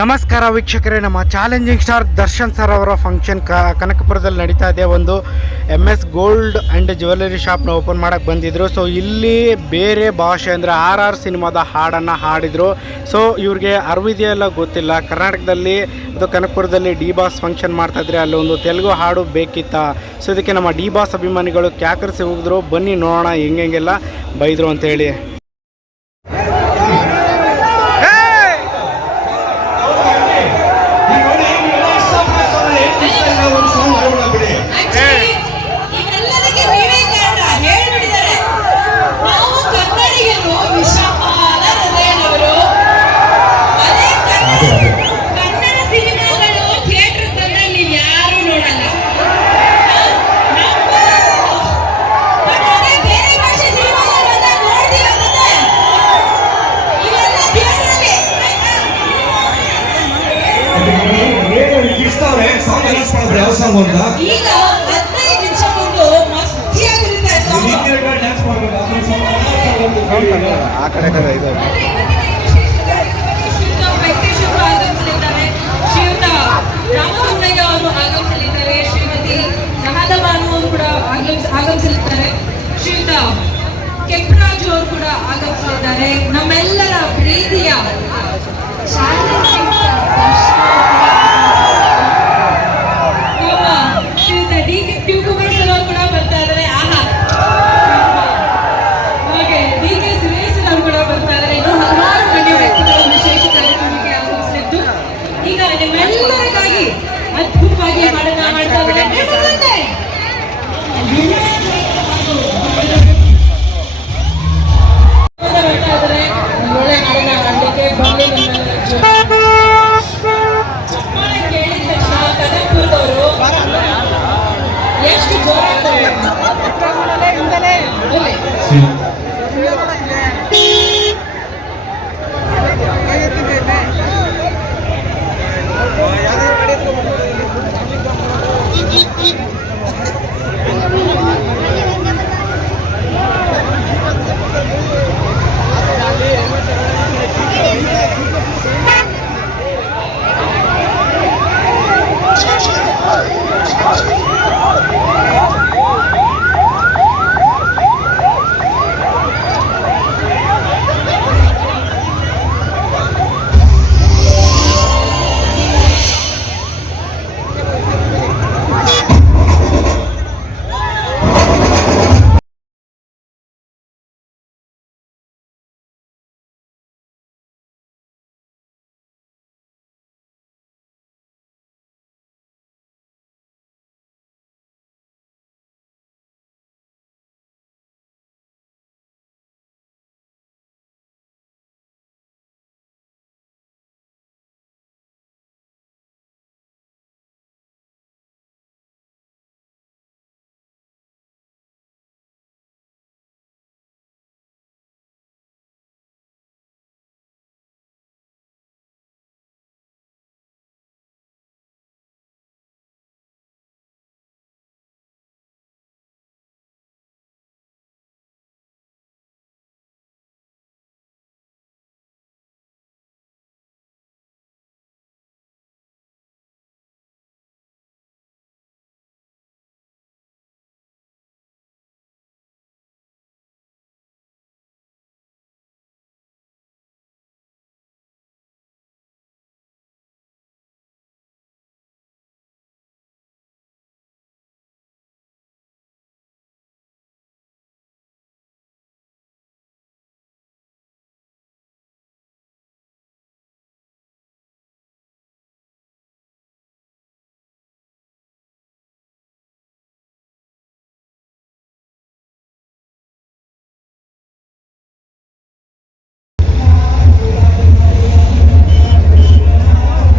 ನಮಸ್ಕಾರ ವೀಕ್ಷಕರೇ, ನಮ್ಮ ಚಾಲೆಂಜಿಂಗ್ ಸ್ಟಾರ್ ದರ್ಶನ್ ಸರ್ ಅವರ ಫಂಕ್ಷನ್ ಕನಕಪುರದಲ್ಲಿ ನಡೀತಾ ಇದೆ. ಒಂದು MS ಗೋಲ್ಡ್ ಆ್ಯಂಡ್ ಜ್ಯುವೆಲರಿ ಶಾಪ್ನ ಓಪನ್ ಮಾಡೋಕ್ಕೆ ಬಂದಿದ್ದರು. ಸೊ ಇಲ್ಲಿ ಬೇರೆ ಭಾಷೆ ಅಂದರೆ RR ಸಿನಿಮಾದ ಹಾಡನ್ನು ಹಾಡಿದರು. ಸೊ ಇವ್ರಿಗೆ ಅರ್ವಿದೆಯೆಲ್ಲ ಗೊತ್ತಿಲ್ಲ. ಕರ್ನಾಟಕದಲ್ಲಿ ಅದು ಕನಕಪುರದಲ್ಲಿ ಡಿ ಬಾಸ್ ಫಂಕ್ಷನ್ ಮಾಡ್ತಾಯಿದ್ರೆ ಅಲ್ಲಿ ಒಂದು ತೆಲುಗು ಹಾಡು ಬೇಕಿತ್ತ. ಸೊ ಇದಕ್ಕೆ ನಮ್ಮ ಡಿ ಬಾಸ್ ಅಭಿಮಾನಿಗಳು ಕ್ಯಾಕರಿಸಿ ಹೋಗಿದ್ರು. ಬನ್ನಿ ನೋಡೋಣ ಹೆಂಗೆಲ್ಲ ಬೈದರು ಅಂತೇಳಿ. ಈಗ 15 ನಿಮಿಷ ಮುಂದೆ ಮಸ್ತಿಯಾಗಿರುತ್ತೆ. ಆ ಕಡೆ ಇದೆ. ವೆಂಕಟೇಶ್ವರ ಆಗಮಿಸಲಿದ್ದಾರೆ, ಶ್ರೀಯುತ ರಾಮಚಂದ್ರಯ್ಯ ಅವರು ಆಗಮಿಸಲಿದ್ದಾರೆ, ಶ್ರೀಮತಿ ಸಹದ ಭಾನು ಅವರು ಕೂಡ ಆಗಮಿಸಲಿದ್ದಾರೆ, ಶ್ರೀಯುತ ಕೆಂಪರಾಜು ಅವರು ಕೂಡ ಆಗಮಿಸಲಿದ್ದಾರೆ. ನಮ್ಮೆಲ್ಲರ ಪ್ರೀತಿಯ ಅದ್ಭುತವಾಗಿ ಹಾಡನ್ನ ಮಾಡ್ತಾ ಇದ್ದಾರೆ.